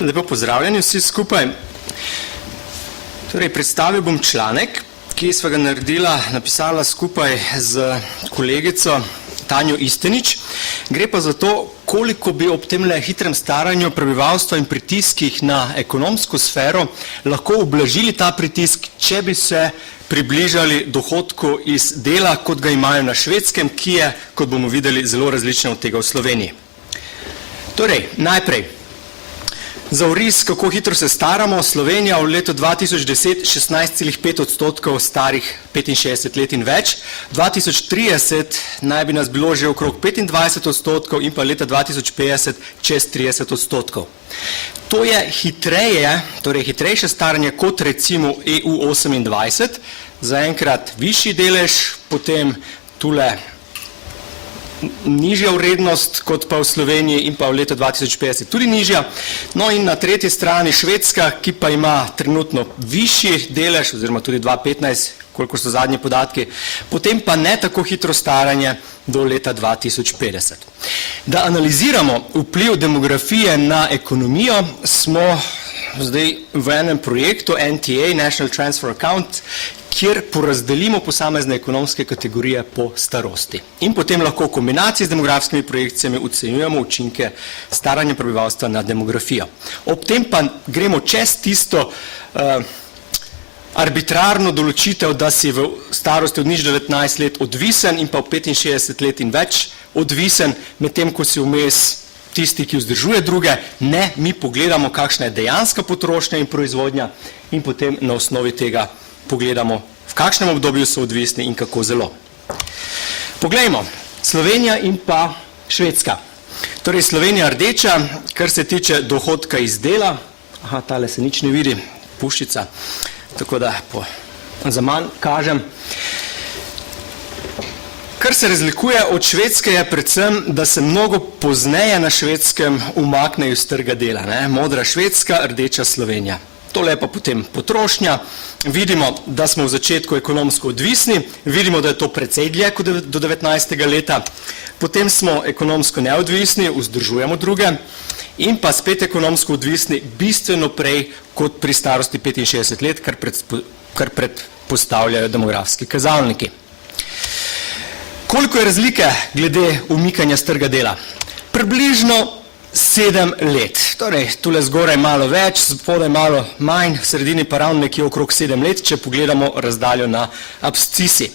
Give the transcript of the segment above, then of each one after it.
Lepo pozdravljeni vsi skupaj. Torej, predstavil bom članek, ki sva ga napisala skupaj z kolegico Tanjo Istenič. Gre pa za to, koliko bi ob tem hitrem staranju prebivalstva in pritiskih na ekonomsko sfero lahko ublažili ta pritisk, če bi se približali dohodku iz dela, kot ga imajo na Švedskem, ki je, kot bomo videli, zelo različno od tega v Sloveniji. Torej, najprej, za oris, kako hitro se staramo, Slovenija v letu 2010 16,5% starih 65 let in več, 2030 naj bi nas bilo že okrog 25% in pa leta 2050 čez 30%. To je hitreje, torej hitrejše staranje kot recimo EU28, zaenkrat višji delež, potem tule nižja vrednost kot pa v Sloveniji in pa v letu 2050 tudi nižja. No in na tretji strani Švedska, ki pa ima trenutno višji delež, oziroma tudi 2015, koliko so zadnji podatki, potem pa ne tako hitro staranje do leta 2050. Da analiziramo vpliv demografije na ekonomijo, smo zdaj v enem projektu NTA, National Transfer Account, kjer porazdelimo posamezne ekonomske kategorije po starosti. In potem lahko v kombinaciji z demografskimi projekcijami ocenjujemo učinke staranja prebivalstva na demografijo. Ob tem pa gremo čez tisto arbitrarno določitev, da si v starosti od nič 19 let odvisen in pa v 65 let in več odvisen, medtem ko si vmes tisti, ki vzdržuje druge, ne, mi pogledamo, kakšna je dejanska potrošnja in proizvodnja in potem na osnovi tega pogledamo, v kakšnem obdobju so odvisni in kako zelo. Poglejmo, Slovenija in pa Švedska. Torej, Slovenija rdeča, kar se tiče dohodka iz dela, tale se nič ne vidi, puščica, tako da za manj kažem. Kar se razlikuje od Švedske je predvsem, da se mnogo pozneje na Švedskem umaknejo z trga dela, modra Švedska, rdeča Slovenija. Tole je pa potem potrošnja. Vidimo, da smo v začetku ekonomsko odvisni, vidimo, da je to precej dlje kot do 19. leta, potem smo ekonomsko neodvisni, vzdržujemo druge in pa spet ekonomsko odvisni bistveno prej kot pri starosti 65 let, kar predpostavljajo demografski kazalniki. Koliko je razlike glede umikanja z trga dela? Približno 7 let. Torej, tule zgoraj malo več, spodaj malo manj, v sredini pa ravno nekje okrog 7 let, če pogledamo razdaljo na abscisi.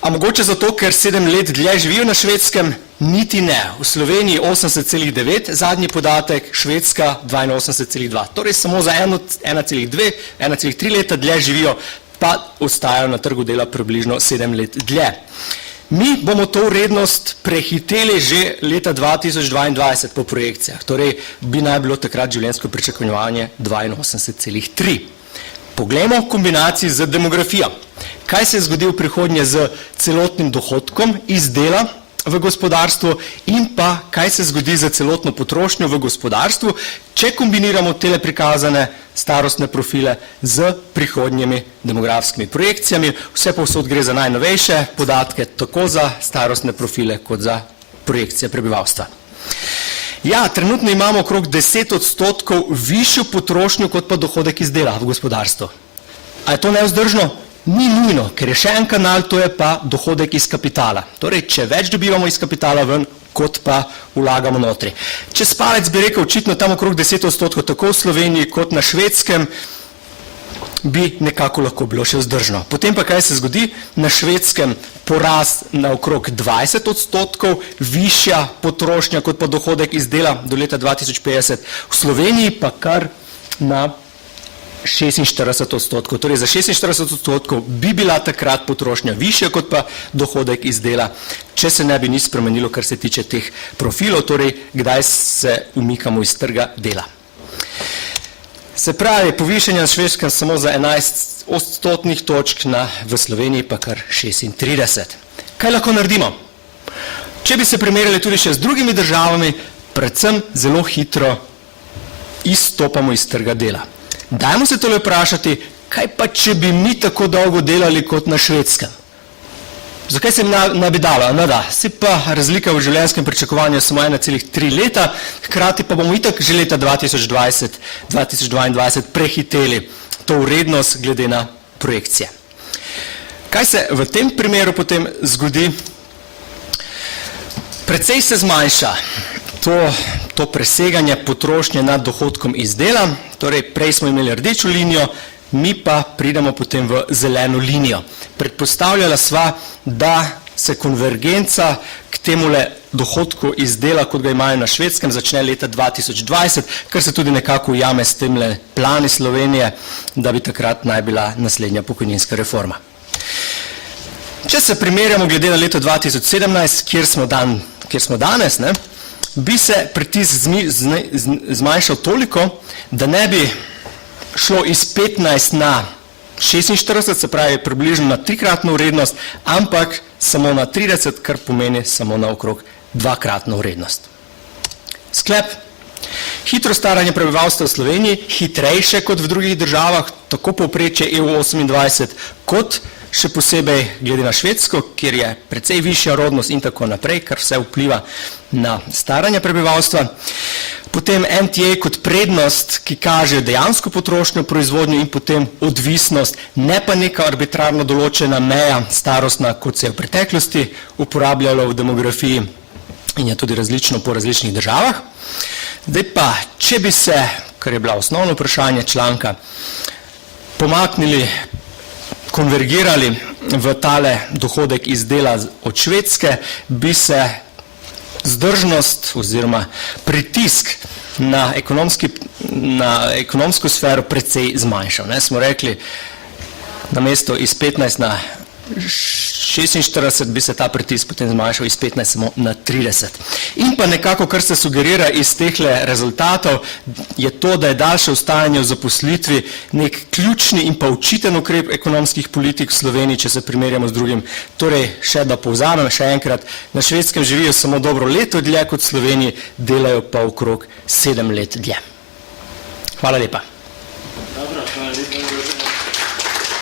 A mogoče zato, ker 7 let dlje živijo na Švedskem? Niti ne. V Sloveniji 80,9 zadnji podatek, Švedska 82,2. Torej, samo za 1,2, 1,3 leta dlje živijo, pa ostajajo na trgu dela približno 7 let dlje. Mi bomo to vrednost prehiteli že leta 2022 po projekcijah, torej bi naj bilo takrat življenjsko pričakovanje 82,3. Poglejmo v kombinaciji z demografijo. Kaj se zgodi v prihodnje z celotnim dohodkom iz dela v gospodarstvu in pa kaj se zgodi za celotno potrošnjo v gospodarstvu, če kombiniramo tele prikazane starostne profile z prihodnjimi demografskimi projekcijami. Vse povsod gre za najnovejše podatke, tako za starostne profile kot za projekcije prebivalstva. Ja, trenutno imamo okrog 10% višjo potrošnjo kot pa dohodek iz dela v gospodarstvu. A je to nevzdržno? Ni nujno, ker je še en kanal, to je pa dohodek iz kapitala. Torej, če več dobivamo iz kapitala ven, kot pa vlagamo notri. Čez palec bi rekel, očitno tam okrog 10% tako v Sloveniji kot na Švedskem bi nekako lahko bilo še vzdržno. Potem pa kaj se zgodi? Na Švedskem porast na okrog 20%, višja potrošnja kot pa dohodek iz dela do leta 2050, v Sloveniji pa kar na 46%. Torej za 46% bi bila takrat potrošnja višja kot pa dohodek iz dela, če se ne bi nič spremenilo, kar se tiče teh profilov, torej kdaj se umikamo iz trga dela. Se pravi, povišanje na Švedskem samo za 11 odstotnih točk, v Sloveniji pa kar 36. Kaj lahko naredimo? Če bi se primerjali tudi še z drugimi državami, predvsem zelo hitro izstopamo iz trga dela. Dajmo se tole vprašati, kaj pa če bi mi tako dolgo delali kot na Švedskem? Zakaj se jim ne bi dalo? No da, si pa razlika v življenjskem pričakovanju samo 1,3 leta, hkrati pa bomo itak že leta 2020-2022 prehiteli to vrednost glede na projekcije. Kaj se v tem primeru potem zgodi? Precej se zmanjša to preseganje potrošnje nad dohodkom iz dela, torej prej smo imeli rdečo linijo, mi pa pridemo potem v zeleno linijo. Predpostavljala sva, da se konvergenca k temule dohodku iz dela, kot ga imajo na Švedskem, začne leta 2020, kar se tudi nekako ujame s temle plani Slovenije, da bi takrat naj bila naslednja pokojninska reforma. Če se primerjamo glede na leto 2017, kjer smo danes, bi se pritisk zmanjšal toliko, da ne bi šlo iz 15 na 46, se pravi približno na 3-kratno vrednost, ampak samo na 30, kar pomeni samo na okrog 2-kratno vrednost. Sklep. Hitro staranje prebivalstva v Sloveniji, hitrejše kot v drugih državah, tako povprečje EU28, kot še posebej glede na Švedsko, kjer je precej višja rodnost in tako naprej, kar vse vpliva na staranje prebivalstva. Potem NTA kot prednost, ki kaže dejansko potrošnjo, proizvodnjo in potem odvisnost, ne pa neka arbitrarno določena meja starostna, kot se je v preteklosti uporabljalo v demografiji in je tudi različno po različnih državah. Zdaj pa, če bi se, kar je bila osnovno vprašanje članka, pomaknili, konvergirali v tale dohodek iz dela od Švedske, bi se zdržnost oziroma pritisk na ekonomsko sfero precej zmanjšal. Smo rekli, namesto iz 15 na 46 bi se ta pritisk potem zmanjšal iz 15 samo na 30. In pa nekako, kar se sugerira iz tehle rezultatov, je to, da je daljše ostajanje v zaposlitvi nek ključni in pa učiten ukrep ekonomskih politik v Sloveniji, če se primerjamo z drugim. Torej, še da povzamem, še enkrat, na Švedskem živijo samo dobro leto dlje kot v Sloveniji, delajo pa okrog 7 let dlje. Hvala lepa.